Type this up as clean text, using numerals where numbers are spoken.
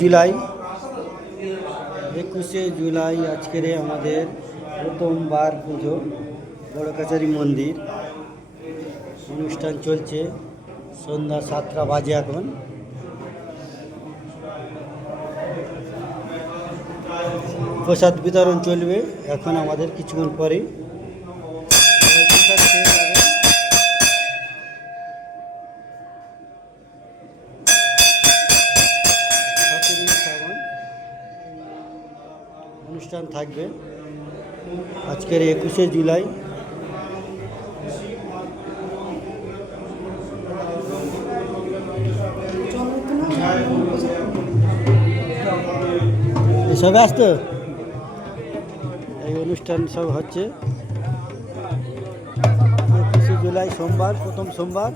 জুলাই 21শে জুলাই আজকের আমাদের প্রথমবার পুজো বড় কাছারি মন্দির অনুষ্ঠান চলছে। সন্ধ্যা 7টা বাজে এখন। প্রসাদ বিতরণ চলবে এখন আমাদের কিছুক্ষণ পরে। অনুষ্ঠান থাকবে আজকের 21শে জুলাই। সবে আসতো এই অনুষ্ঠান সব হচ্ছে 21শে জুলাই সোমবার, প্রথম সোমবার।